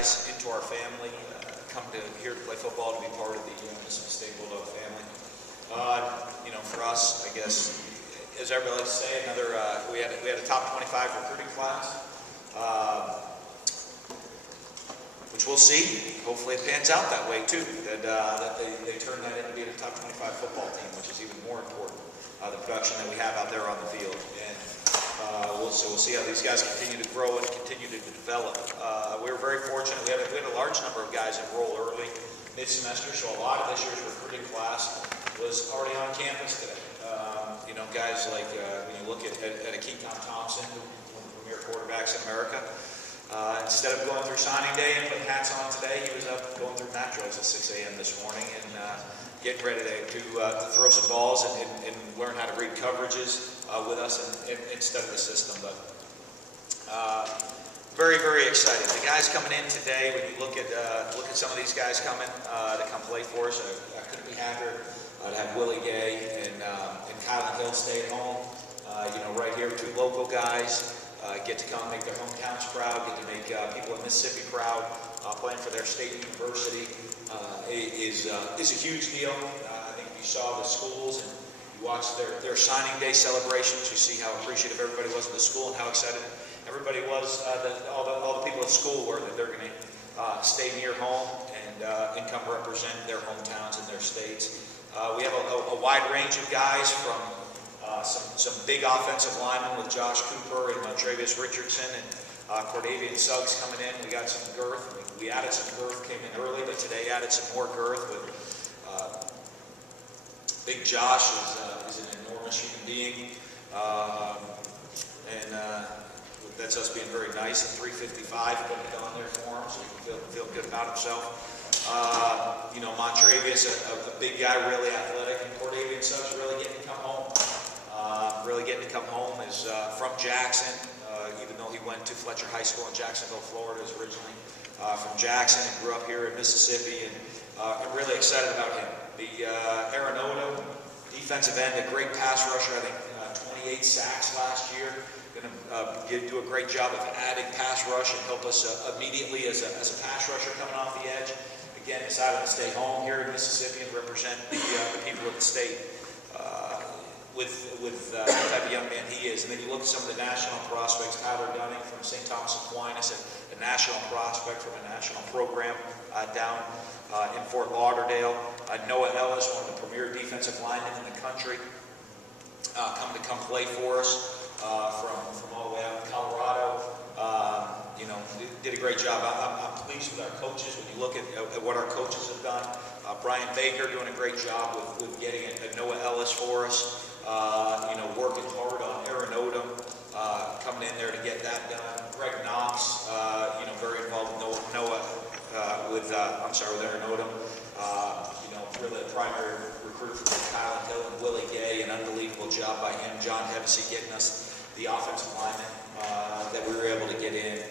guys into our family, come here to play football, to be part of the Mississippi State Bulldog family. You know, for us, I guess, as everybody likes to say, we had a top 25 recruiting class, which we'll see. Hopefully it pans out that way too, that they turn that into being a top 25 football team, which is even more important, the production that we have out there on the field. And we'll see how these guys continue to grow and continue to develop. We were very fortunate. We had a large number of guys enroll early, mid-semester, so a lot of this year's recruiting class was already on campus today. You know, guys like, when you look at a Keaton Thompson, one of the premier quarterbacks in America, instead of going through signing day and putting hats on today, he was up going through mat drills at 6 a.m. this morning and getting ready to throw some balls and learn how to read coverages with us and study the system. But very, very excited. The guys coming in today, when you look at some of these guys coming to come play for us, I couldn't be happier to have Willie Gay and Kylan Hill stay at home. You know, right here, two local guys. Get to come make their hometowns proud, get to make people in Mississippi proud, playing for their state university is a huge deal. I think if you saw the schools and you watched their signing day celebrations, you see how appreciative everybody was at the school and how excited everybody was, all the people at school were that they're going to stay near home and come represent their hometowns and their states. We have a wide range of guys from some big offensive linemen with Josh Cooper and Travis Richardson and Cordavian Suggs coming in. We got some girth. We added some girth, came in early, but today added some more girth with Big Josh is an enormous human being. And that's us being very nice at 355, putting it on there for him so he can feel good about himself. You know, Montravius, a big guy, really athletic, and Cordavian Suggs really getting to come home. Is from Jackson, even though he went to Fletcher High School in Jacksonville, Florida, is originally from Jackson and grew up here in Mississippi, and I'm really excited about him. The Arenado, defensive end, a great pass rusher, I think 28 sacks last year. Going to do a great job of adding pass rush and help us immediately as a pass rusher coming off the edge. Again, decided to stay home here in Mississippi and represent the people of the state with the type of young man he is. And then you look at some of the national prospects. Tyler Dunning from St. Thomas Aquinas, a national prospect from a national program down in Fort Lauderdale. Noah Ellis, one of the premier defensive linemen in the country, come play for us from all the way out in Colorado. You know, did a great job. I'm pleased with our coaches. When you look at what our coaches have done, Brian Baker doing a great job with getting a Noah Ellis for us. You know, working hard on Arenado, coming in there to get that done. Greg Knox, you know, very involved with with Arenado. You know, really a primary recruit for Kylan Hill and Willie Gay, an unbelievable job by him. John Hevesy getting us the offensive lineman that we were able to get in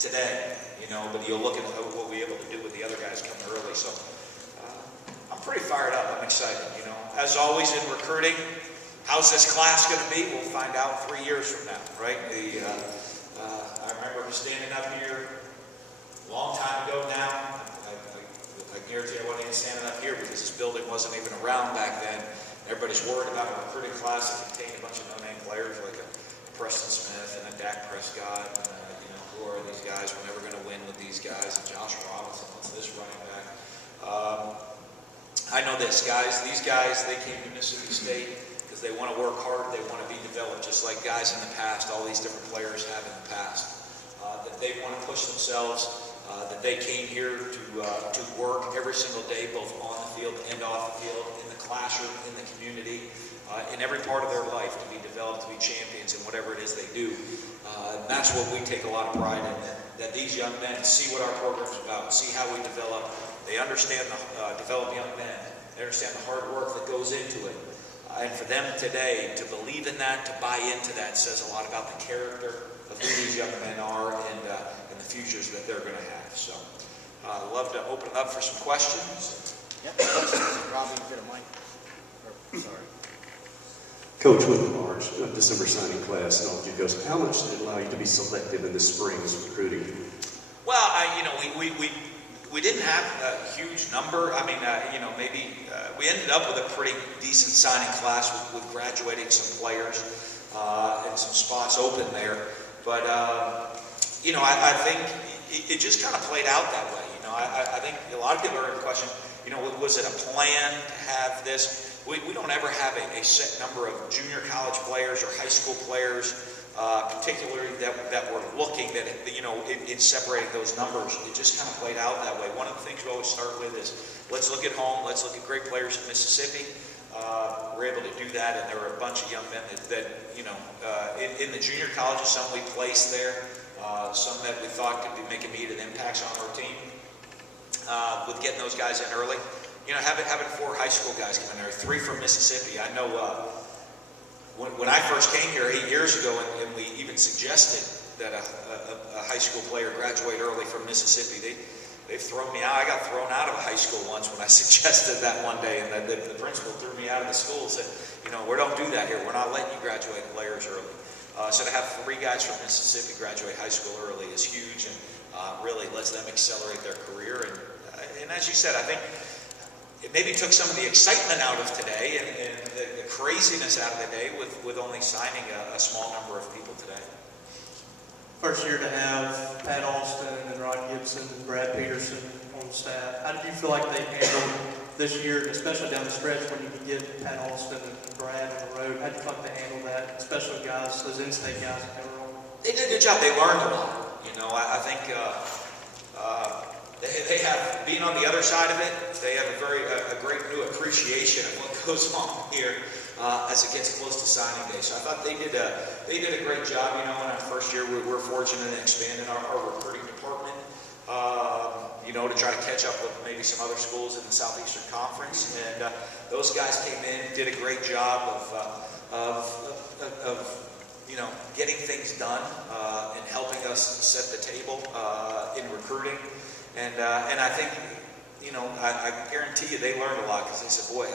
today. You know, but you'll look at what we're able to do with the other guys coming early. So I'm pretty fired up. I'm excited. You know, as always in recruiting, how's this class going to be? We'll find out 3 years from now, right? I remember standing up here a long time ago now. I guarantee I wasn't even standing up here because this building wasn't even around back then. Everybody's worried about a recruiting class that contained a bunch of no-name players like a Preston Smith and a Dak Prescott. You know, who are these guys? We're never going to win with these guys. And Josh Robinson, what's this running back? I know this, guys. These guys, they came to Mississippi State because they want to work hard. They want to be developed, just like guys in the past, all these different players have in the past. That they want to push themselves. That they came here to work every single day, both on the field and off the field, in the classroom, in the community, in every part of their life, to be developed, to be champions in whatever it is they do. And that's what we take a lot of pride in, that these young men see what our program's about, see how we develop. They understand develop young men. They understand the hard work that goes into it. And for them today to believe in that, to buy into that, says a lot about the character of who these young men are and the futures that they're going to have. So I'd love to open it up for some questions. Yep, questions. Robbie, a bit of mic. Sorry. Coach, with the March, December signing class and all that goes, how much did it allow you to be selective in the spring's recruiting? Well, we didn't have a huge number. I mean, maybe we ended up with a pretty decent signing class with graduating some players and some spots open there. But, I think it just kind of played out that way. I think a lot of people are in question, was it a plan to have this? We don't ever have a set number of junior college players or high school players, particularly that were looking that, in separating those numbers. It just kind of played out that way. One of the things we always start with is, let's look at home, let's look at great players in Mississippi. We're able to do that, and there were a bunch of young men that in the junior colleges, some we placed there, some that we thought could be making immediate impacts on our team. With getting those guys in early. Having 4 high school guys come in there, 3 from Mississippi. I know when I first came here 8 years ago, and we even suggested that a high school player graduate early from Mississippi, they've thrown me out. I got thrown out of a high school once when I suggested that one day, and the principal threw me out of the school and said, we don't do that here. We're not letting you graduate players early. So to have 3 guys from Mississippi graduate high school early is huge, and really lets them accelerate their career. And as you said, I think it maybe took some of the excitement out of today and the craziness out of the day with only signing a small number of people today. First year to have Pat Austin and Rod Gibson and Brad Peterson on staff. How did you feel like they handled this year, especially down the stretch when you could get Pat Austin and Brad on the road? How did you feel like they handled that, especially guys, those in-state guys that they were on? They did a good job. They learned a lot. I think they have, being on the other side of it, they have a great new appreciation of what goes on here as it gets close to signing day. So I thought they did a great job. In our first year, we were fortunate in expanding our recruiting department, to try to catch up with maybe some other schools in the Southeastern Conference. And those guys came in, did a great job of getting things done and helping us set the table in recruiting. And I think, I guarantee you they learned a lot, because they said, boy,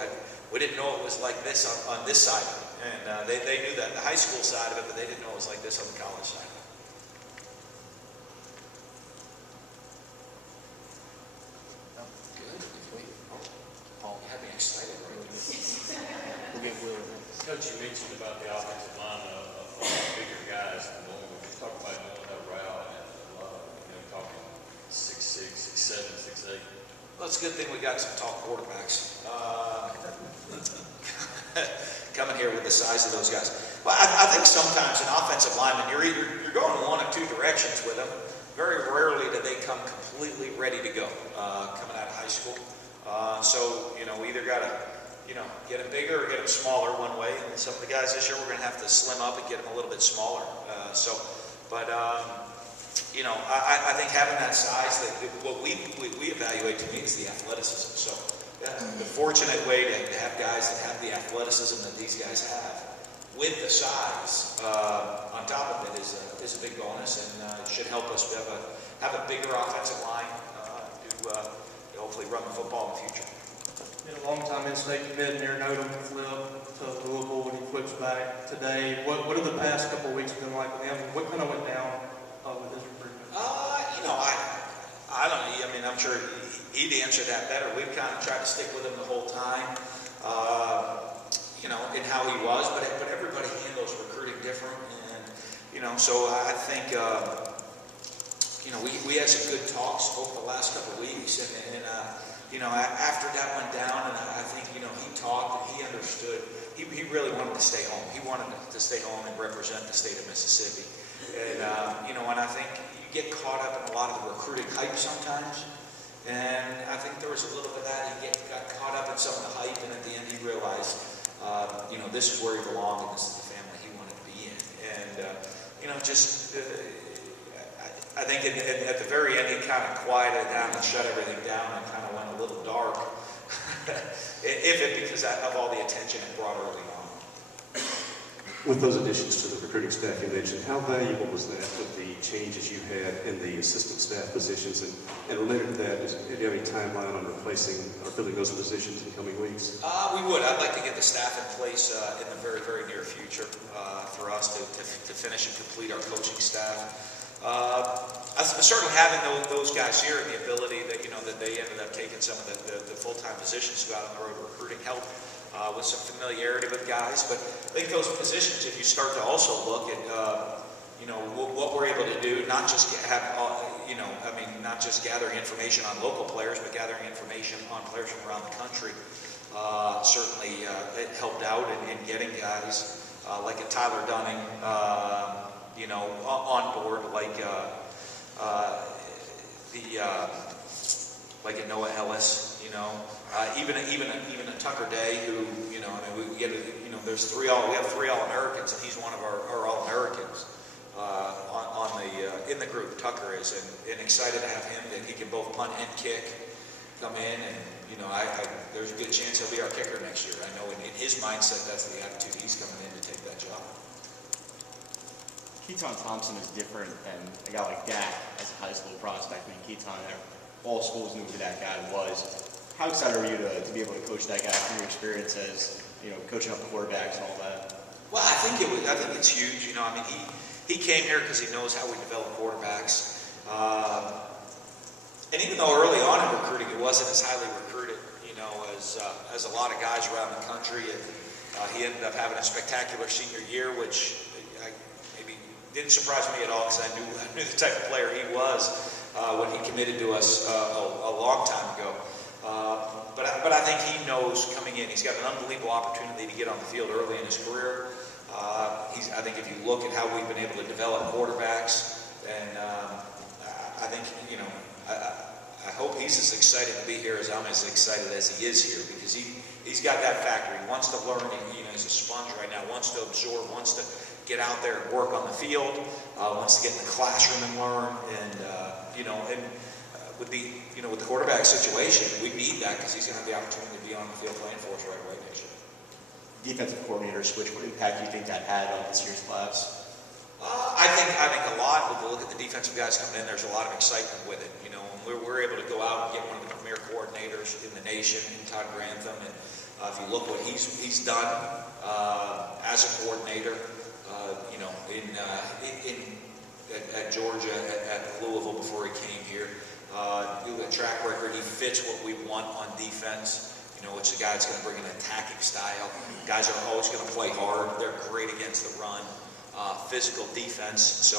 we didn't know it was like this on this side of it. And they knew that, the high school side of it, but they didn't know it was like this on the college side of it. Coach, you mentioned about the offensive line of bigger guys. When we talk about going that route and talking 6'6", 6'7", 6'8". Well, it's a good thing we got some tall quarterbacks coming here with the size of those guys. Well, I think sometimes an offensive lineman, you're going one of 2 directions with them. Very rarely do they come completely ready to go coming out of high school. So we either got to get them bigger or get them smaller one way. And some of the guys this year, we're going to have to slim up and get them a little bit smaller. I think having that size, what we evaluate to me is the athleticism. So the fortunate way to have guys that have the athleticism that these guys have with the size on top of it is a big bonus, and it should help us have a bigger offensive line to hopefully run the football in the future. Been a long time in-state commit near Odom flip to Louisville when he flips back today. What have the past couple of weeks been like with him? What kind of went down with his recruitment? I don't know. I mean, I'm sure he'd answer that better. We've kind of tried to stick with him the whole time, in how he was. But everybody handles recruiting different, and so I think we had some good talks over the last couple of weeks, and after that went down, and I think, he talked and he understood. He really wanted to stay home. He wanted to stay home and represent the state of Mississippi. And, and I think you get caught up in a lot of the recruiting hype sometimes. And I think there was a little bit of that. He got caught up in some of the hype, and at the end he realized, this is where he belonged, and this is the family he wanted to be in. And, I think at the very end, he kind of quieted down and shut everything down and kind of went a little dark, because of all the attention it brought early on. With those additions to the recruiting staff you mentioned, how valuable was that with the changes you had in the assistant staff positions? And related to that, do you have any timeline on replacing or filling those positions in the coming weeks? We would. I'd like to get the staff in place in the very, very near future for us to finish and complete our coaching staff. Certainly having those guys here and the ability that, that they ended up taking some of the full-time positions to go out on the road recruiting help with some familiarity with guys. But I think those positions, if you start to also look at, what we're able to do, not just not just gathering information on local players, but gathering information on players from around the country, certainly it helped out in getting guys like a Tyler Dunning, on board, like like a Noah Ellis, even a Tucker Day, who, we get, we have 3 All-Americans, and he's one of our All-Americans in the group. Tucker is, and excited to have him, that he can both punt and kick, come in, and there's a good chance he'll be our kicker next year. I know in his mindset, that's the attitude he's coming in to take that job. Keaton Thompson is different than a guy like Dak as a high school prospect. I mean, Keaton, all schools knew who that guy was. How excited are you to be able to coach that guy from your experience as, coaching up quarterbacks and all that? Well, I think it's huge. He came here because he knows how we develop quarterbacks. And even though early on in recruiting it wasn't as highly recruited, as a lot of guys around the country, he ended up having a spectacular senior year, which maybe didn't surprise me at all, because I knew the type of player he was when he committed to us a long time ago. But I think he knows coming in, he's got an unbelievable opportunity to get on the field early in his career. I think if you look at how we've been able to develop quarterbacks, and I think, I hope he's as excited to be here as I'm as excited as he is here, because he's got that factor. He wants to learn. He's a sponge right now, wants to absorb, wants to get out there and work on the field, wants to get in the classroom and learn. And, with the quarterback situation, we need that, because he's going to have the opportunity to be on the field playing for us right away next year. Defensive coordinator switch, what impact do you think that had on this year's class? I think a lot. With the look at the defensive guys coming in, there's a lot of excitement with it. We're able to go out and get one of the premier coordinators in the nation, in Todd Grantham, and if you look what he's done as a coordinator, at Georgia, at Louisville before he came here, do a track record. He fits what we want on defense. Which the guy's going to bring an attacking style. Guys are always going to play hard. They're great against the run. Physical defense. So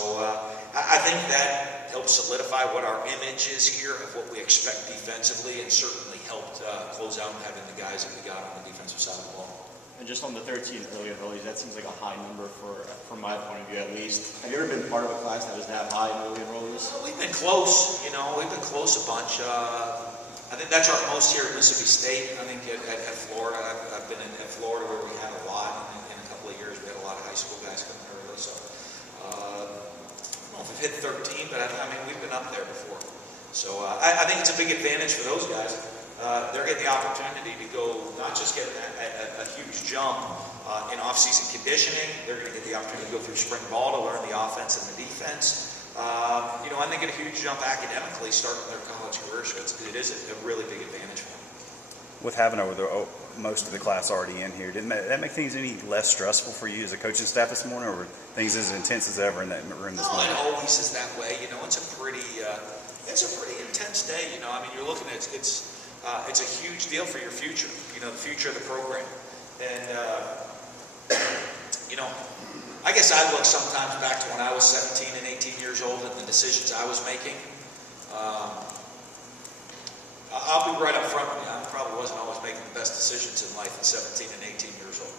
I think that helps solidify what our image is here of what we expect defensively, and certainly helped close out having the guys that we got on the defensive side of the ball. And just on the 13 early enrollees, that seems like a high number from my point of view at least. Have you ever been part of a class that was that high in early enrollees? We've been close. We've been close a bunch. I think that's our most here at Mississippi State. I think at Florida, I've been at Florida where we had a lot. In a couple of years, we had a lot of high school guys coming early. So I don't know if we've hit 13, but we've been up there before. So I think it's a big advantage for those guys. They're getting the opportunity to go, not just get a huge jump in off-season conditioning. They're going to get the opportunity to go through spring ball to learn the offense and the defense. And they get a huge jump academically starting their college career, so it is a really big advantage for them. With having most of the class already in here, didn't that make things any less stressful for you as a coaching staff this morning, or were things as intense as ever in that room this morning? It always is that way. It's a pretty intense day. You're looking at it's a huge deal for your future. The future of the program, and I guess I look sometimes back to when I was 17 and 18 years old and the decisions I was making. I'll be right up front with you. I probably wasn't always making the best decisions in life at 17 and 18 years old.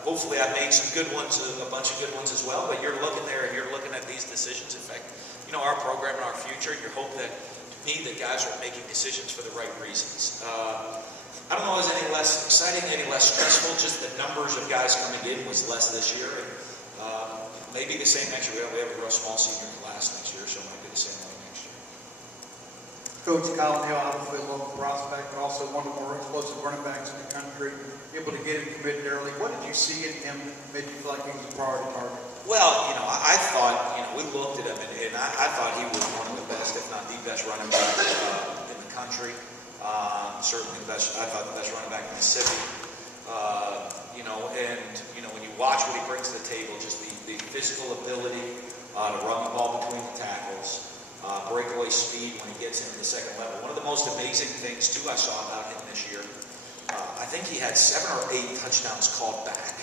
Hopefully I made some good ones, a bunch of good ones as well, but you're looking there and you're looking at these decisions affect, our program and our future. You hope that, to me, that guys are making decisions for the right reasons. I don't know if it was any less exciting, any less stressful, just the numbers of guys coming in was less this year. And, maybe the same next year. We have a real small senior class next year, so it might be the same way next year. Coach Colin Hill, obviously a local prospect, but also one of the more explosive running backs in the country, able to get him committed early. What did you see in him that made you feel like he was a priority target? Well, I thought, we looked at him, and I thought he was one of the best, if not the best running back in the country. Certainly the best, I thought the best running back in Mississippi. When you watch what he brings to the table, just the physical ability to run the ball between the tackles, breakaway speed when he gets into the second level. One of the most amazing things, too, I saw about him this year, I think he had 7 or 8 touchdowns called back.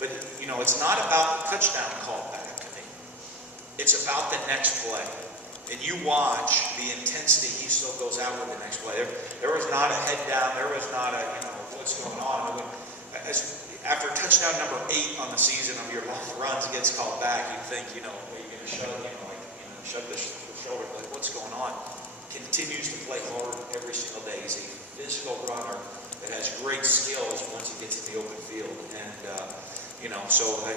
But, it's not about the touchdown called back to me. It's about the next play. And you watch the intensity he still goes out with the next play. There was not a head down. There was not a, what's going on. After touchdown number 8 on the season of your long runs gets called back, you think, are you going to shove the shoulder, like, what's going on? Continues to play hard every single day. He's a physical runner that has great skills once he gets in the open field. And,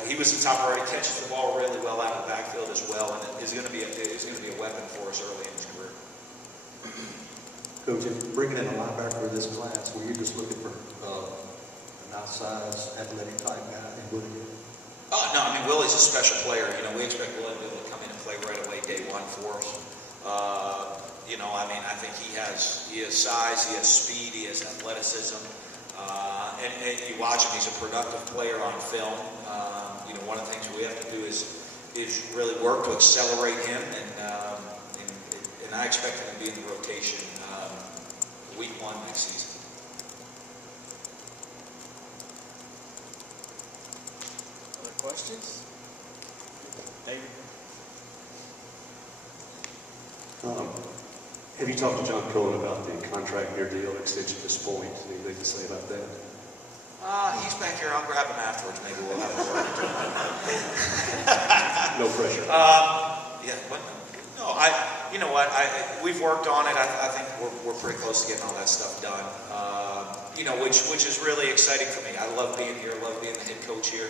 he was the top priority, catches the ball really well out of the backfield as well, and is going to be a weapon for us early in his career. Coach, in bringing in a linebacker of this class, were you just looking for an outsized, athletic type guy in Willie? Oh, no, Willie's a special player. We expect Willie to come in and play right away day one for us. I think he has size, he has speed, he has athleticism. And you watch him, he's a productive player on film. One of the things we have to do is really work to accelerate him, and I expect him to be in the rotation week 1 next season. Other questions? David? Have you talked to John Cohen about the contract year deal extension at this point? Anything to say about that? He's back here. I'll grab him afterwards. Maybe we'll have a word. No pressure. We've worked on it. I think we're pretty close to getting all that stuff done. Which is really exciting for me. I love being here. I love being the head coach here.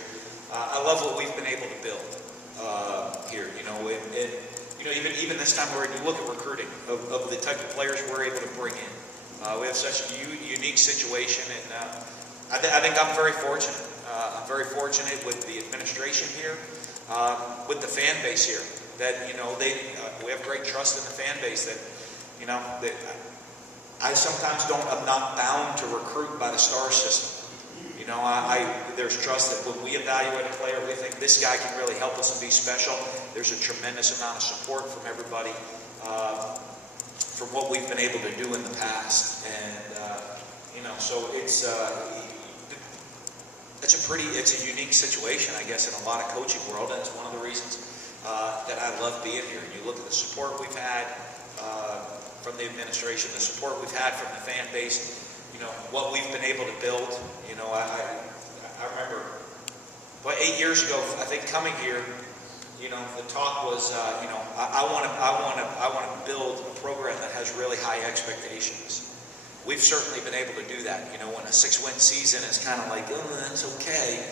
I love what we've been able to build here. Even this time where you look at recruiting of the type of players we're able to bring in. We have such a unique situation, and I think I'm very fortunate. I'm very fortunate with the administration here, with the fan base here. That we have great trust in the fan base. That I sometimes I'm not bound to recruit by the star system. There's trust that when we evaluate a player, we think this guy can really help us and be special. There's a tremendous amount of support from everybody from what we've been able to do in the past, and so it's a unique situation, I guess, in a lot of coaching world, and it's one of the reasons that I love being here. And you look at the support we've had from the administration, the support we've had from the fan base. What we've been able to build. I remember, 8 years ago, I think coming here, the talk was, I want to build a program that has really high expectations. We've certainly been able to do that. When a 6-win season is kind of like, oh, that's okay.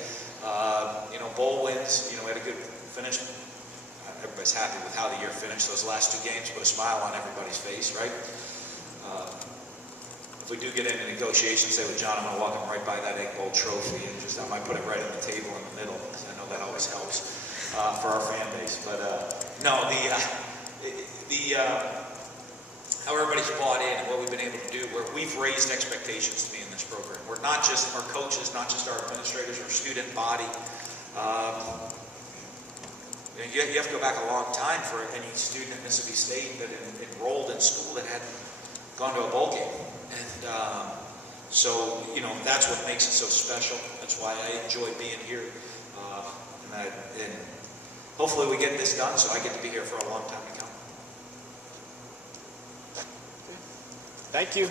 Bowl wins. We had a good finish. Everybody's happy with how the year finished. Those last 2 games put a smile on everybody's face, right? If we do get into negotiations, say with John, I'm going to walk him right by that Egg Bowl trophy, and I might put it right on the table in the middle, because I know that always helps for our fan base. But how everybody's bought in and what we've been able to do, where we've raised expectations to be in this program. We're not just our coaches, not just our administrators, our student body. You have to go back a long time for any student at Mississippi State that enrolled in school that hadn't gone to a bowl game. And so, that's what makes it so special. That's why I enjoy being here. And hopefully we get this done so I get to be here for a long time to come. Thank you.